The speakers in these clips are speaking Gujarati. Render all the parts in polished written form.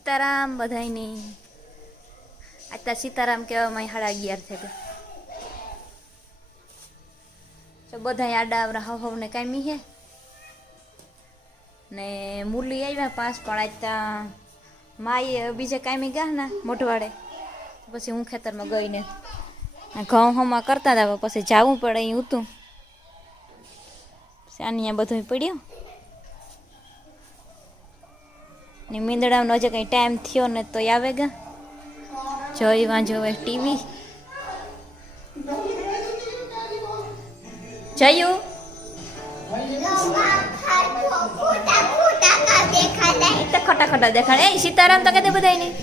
સીતારામ બધાયની આજ સીતારામ કહેવામાં 11:30 થઈ ગયા. તો બધા આડા આવરા હવને કામી હે ને મુરલી આવ્યા પાસ પણ આજ માએ બીજે કામી ગયા ને મોઢવાડે. પછી હું ખેતરમાં ગઈ ને ઘઉં હમા કરતા હતા. પછી જવું પડે અહીં હતું આની બધું પડ્યું ને મીંદડાનો હજી કંઈ ટાઈમ થયો ને તો આવે ગયા. જોઈ વાંજો હવે ટીવી જયું ખોટા ખોટા દેખાડે. એ સીતારામ તો કહેते બધા નહીં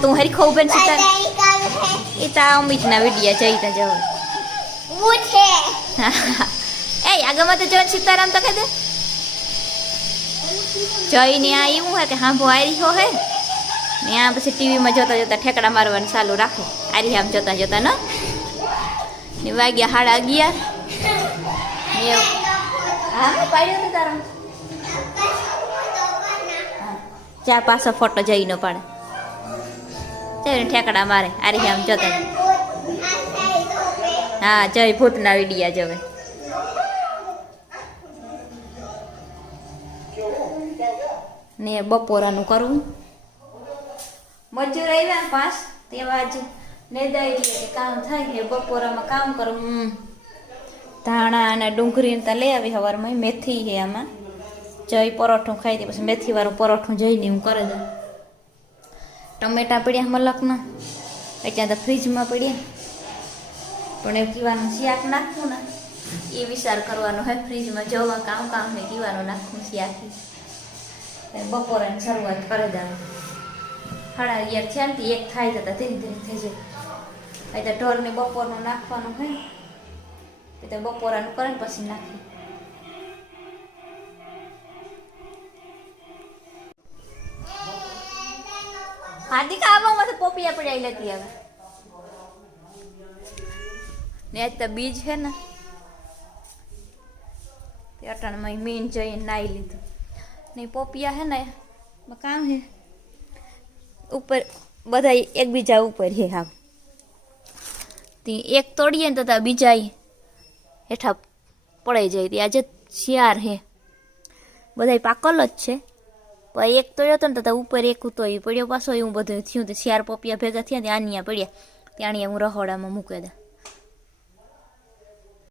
તું હરી ખો બેન સીતારામ એ તા અમિત ના વિડિયા જઈ તા જવ એ આગળમાં તો જો સીતારામ તો કહેते જઈને આ એવું હે કે હાંભો આરી હો હે ને આ પછી ટીવીમાં જોતા જોતા ઠેકડા મારવાનું ચાલુ રાખે. આરી આમ જોતા જોતા ને વાગ્યા 11:30 હા પાડ્યો તો તારા ચા પાછો ફોટો જઈને પાડે જઈને ઠેકડા મારે. આરી આમ જોતા હા જય ભૂતના વિડિયા જવે. ને બપોરાનું કરવું મજૂર આવ્યા 5 તેવા જ નેદાઈ કે કામ થાય કે બપોરામાં કામ કરવું. ધાણા અને ડુંગળી તો લઈ આવી સવારમાં. મેથી છે આમાં જઈ પરોઠું ખાઈ દે પછી મેથીવાળું પરોઠું જઈને હું કરી દઉં. ટમેટા પડ્યા મલકના અત્યારે તો ફ્રીજમાં પડ્યા પણ એ કીવાનું શાક નાખવું ને એ વિચાર કરવાનો હે. ફ્રીજમાં જવા કામ હે કીવાનું નાખવું શાકી બપોરાની શરૂઆત કરી દેવાનું. 11:30 થયા ને 1 થાય તો ધીરે ધીરે થઈ જાય. તો ઢોરને બપોરનું નાખવાનું હોય એ તો બપોરાનું કરે ને પછી નાખી. હાર્દિકા આવવામાં તો પોપિયા પડાઈ લેતી હવે ને આજ તો બીજ છે ને તે અટાણમાં મીન જઈને નાઈ લીધું ને પોપિયા હે ને કામ હે ઉપર બધા એકબીજા ઉપર હે. હા તે એક તોડીએ ને તો બીજા હેઠા પડાઈ જાય. તે આજે શિયાર હે બધા પાકલ જ છે પણ એક તોડ્યો હતો ને તો ઉપર એક ઉતો એ પડ્યો પાછો એવું બધું થયું. તે શિયાર પોપિયા ભેગા થયા ત્યાં આનિયા પડ્યા ત્યાં હું રહોડામાં મૂકી દે.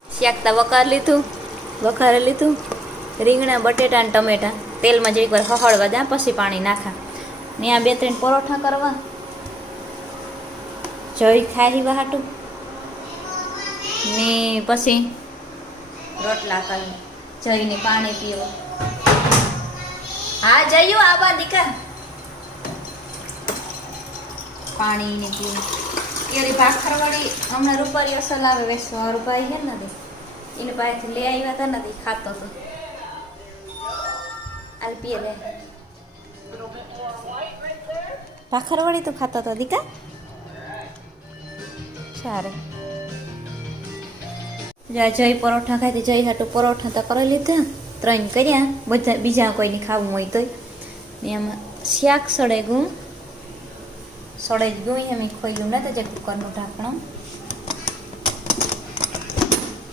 શાકતા વઘારે લીધું રીંગણા બટેટા અને ટમેટા તેલમાં જરીક વાર હળવા દે પછી પાણી નાખા ને આ 2-3 પરોઠા કરવા જઈ ખાઈ વાટું ને પછી રોટલા કરી જઈને પાણી પીવો. હા જયું આબા દીકા પાણી ને પીવું. એરી ભાખરવાળી હમણાં રૂપારી અસલ આવે વેસવા રૂપાઈ છે ને એને પાસેથી લઈ આવ્યા હતા નથી ખાતો હતો આલ પીએ લે ભાખરવાળી તો ખાતો હતો દીકા સારે. જય પરોઠા ખાઈ જય હાટું પરોઠા તો કરી લીધા 3 કર્યા. બધા બીજા કોઈને ખાવું હોય તોય ને એમાં શાક સળે જ ગયું એમ ખોઈલું નતું જે કુકરનું ઢાંકણું.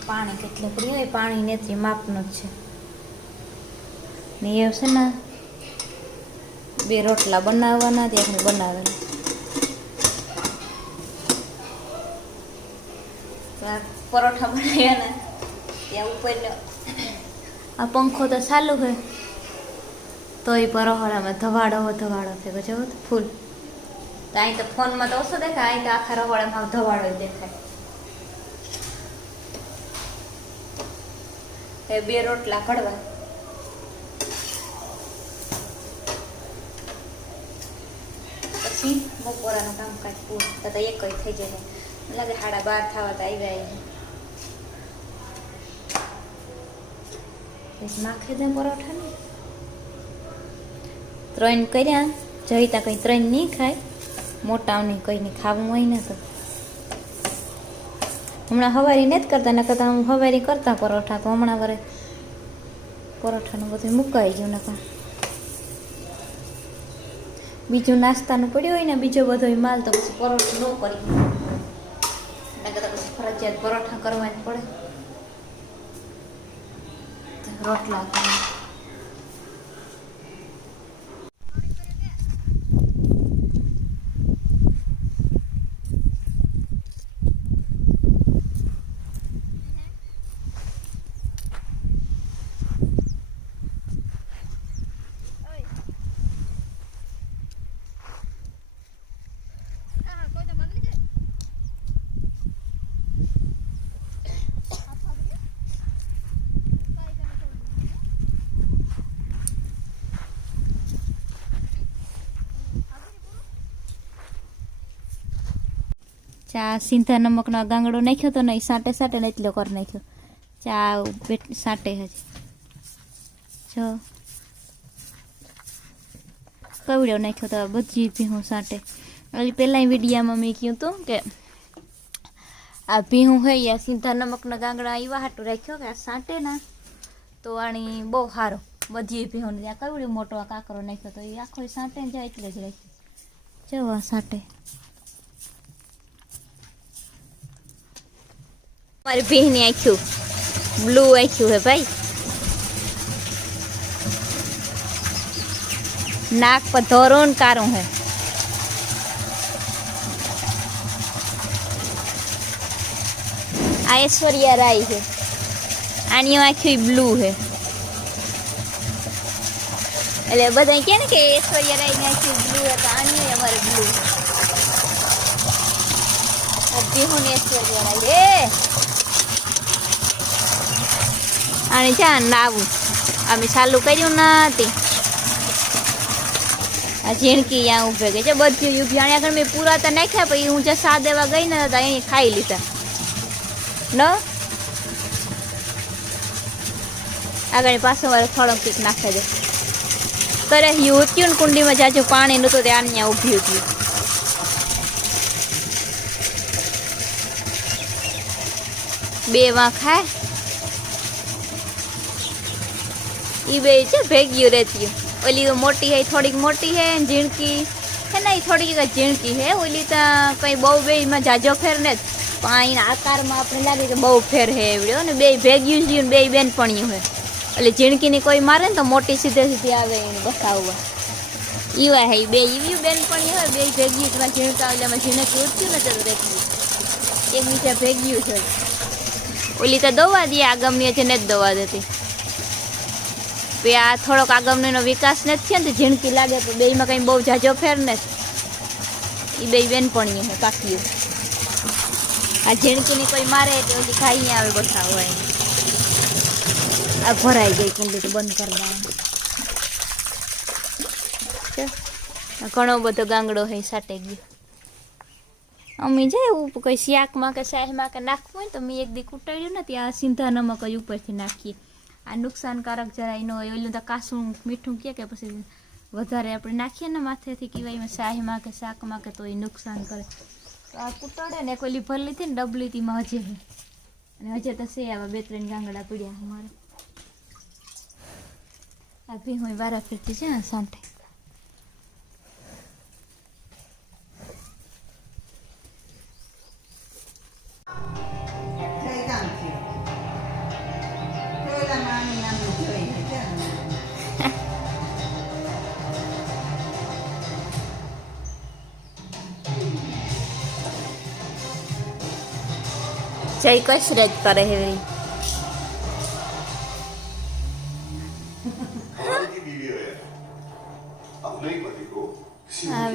પાણી કેટલું પડ્યું હોય પાણી નથી માપનું જ છે ને એ છે ને 2 રોટલા બનાવવાના ત્યાં બનાવેલા. પરોઠા બનાવ્યા ને ત્યાં ઉપર આ પંખો તો ચાલુ હોય તો એ રહોડામાં ધવાડો થઈ ગયો છે ફૂલ. તો અહીં તો ફોનમાં તો ઓછો દેખાય અહીં તો આખા રહોડામાં ધવાડો જ દેખાય. એ 2 રોટલા કડવા પછી બપોરાનું કામકાજ પૂરું તો 1 થઈ જાય. લાગે 12:30 થવા તો આવ્યા. નાખી દે પરોઠા ને 3 કર્યા. જઈતા કંઈ 3 નહીં ખાય મોટાઓને કંઈને ખાવું હોય ને તો હમણાં હવારી નથી કરતા ને કરતા હું હવારી કરતા પરોઠા તો હમણાં વરે પરોઠાનું બધું મુકાઈ ગયું નકા બીજું નાસ્તાનું પડ્યું હોય ને બીજો બધો માલ તો પછી પરોઠા ન કરી પછી ફરજિયાત પરોઠા કરવા જ પડે રોટલા કરવા. ચા સિંધા નમકનો ગાંગડો નાખ્યો તો ને એ સાટે સાટે ને એટલો કરી નાખ્યો. ચા સાટે હજી જો કવડ્યો નાખ્યો તો બધી ભીહું સાટે. એટલે પહેલાં વિડીયામાં મેં કહ્યું હતું કે આ ભીહું હોય આ સિંધા નમકના ગાંગડા એવા હાટું રાખ્યો કે આ સાટે ના તો આણી બહુ સારો બધી ભીહું ત્યાં કવડ્યો મોટો આ કાંકરો નાખ્યો તો એ આખો સાટે જાય એટલે જ રાખ્યો જો આ સાટે. हमारी बहन आँखों ब्लू आँखों है भाई. नाक पर धोरण कारों है. ऐश्वर्या राय है. आनी आँखों ब्लू है. એટલે બધા કહે ને કે ऐश्वर्या राय ની આંખો બ્લુ है तो आनी हमारे ब्लू है. अभी हूँ ऐश्वर्या राय है. आणि छान नावू आम्ही चालू કર્યું નથી. આ ઝીણકી ત્યાં ઊભે ગઈ છે બધી ઊભી. આણે આગળ મેં પૂરા તો નાખ્યા પછી હું જે સા દેવા ગઈ ને તો અહીં ખાઈ લીધા ન આગળ પાછો વાળો થોડોક પીક નાખે છે કરે હ્યું હતું ને કુંડીમાં જાજુ પાણી નહોતું ત્યાં ત્યાં ઊભી હતી. બે વાં ખાય ये बे भेगी रहती है. ओली तो मोटी है थोड़ी मोटी है झीणकी है ना थोड़ी झीणकी है. ओली तो कहीं बहु बे में जाजो फेर ने पानी आकार में अपने लगे कि बहु फेर है एवड़ो ने बे भेगी जी बे बेन पड़ियों है એટલે झीणकी ने कोई मारे ने तो मोटी सीधे सीधी आवे बसाववा ईवा है बे ईवी बेन पड़ियों है बे भेगी में झीणका એટલે में झीणकी उठती ने तो देखी एक बीजा भेगी है. ओली तो दवा दी आगमनी છે ને જ દવા દેતી. आ थोड़ोक आगमनी विकास ने थयो ने झीणकी लागे तो बे में कहीं बहु जाजो फेर ने ई बे बेनपणीओ है काकीओ. आ झीणकी ने कोई मारे तो ओली खाई आवे बसावो है. आ भराई गई कुंडी तो बंद कर दे. घणो बधो गांगड़ो है साटे गयो. अमी जे कोई शाक में के शाह में के नाखवो होय तो मैं एक दी कूटाड्यो ने त्यां सिंधा नमक उपरथी नाखीए. आ नुकसानकारक जरा एनो ओલું તો કાસું મીઠું કે પછી વધારે આપણે નાખીએ ને માથેથી કીવાયમાં શાહીમાં કે શાકમાં કે તો એ નુકસાન કરે. તો આ કૂટડે ને કોલી ભરી લીધી ને ડબલીતીમાં હજે છે અને હજે તો છે આવા 2-3 ગાંગડા પડ્યા અમારે. આ ભીહોય વારા ફરતી છે ને સાંઠે. जय कसरत करे है मेरी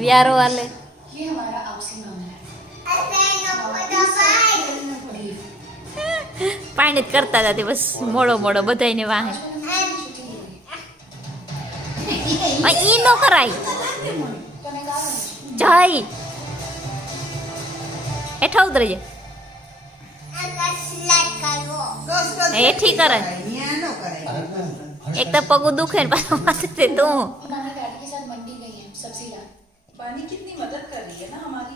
व्यारो वाले ये हमारा आपसी मामला है. पानी करता जाते बस मोड़ो मोड़ो बताई ने वाहे ई नो कराई जय एठा उतरे जे एठी करे एक तो पगू दुखे ने पाछो माथे से तू हमारी गाड़ी के साथ मंडी गई है सब्जी ला. पानी कितनी मदद कर रही है ना हमारी.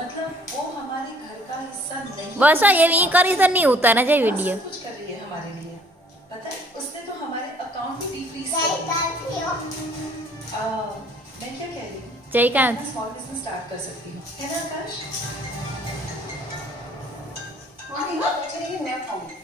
मतलब वो हमारे घर का हिस्सा नहीं. बस ये भी करी तो नहीं होता ना जे वीडियो कुछ कर रही है हमारे लिए. पता है उसने तो हमारे अकाउंट में भी फ्रीज कर दिया. मैं क्या कह रही हूँ, જયકાંત मैं स्मॉल बिजनेस स्टार्ट कर सकती हूँ, है ना आकाश? हाँ, ये बात अच्छी रही, मैं खाऊंगी।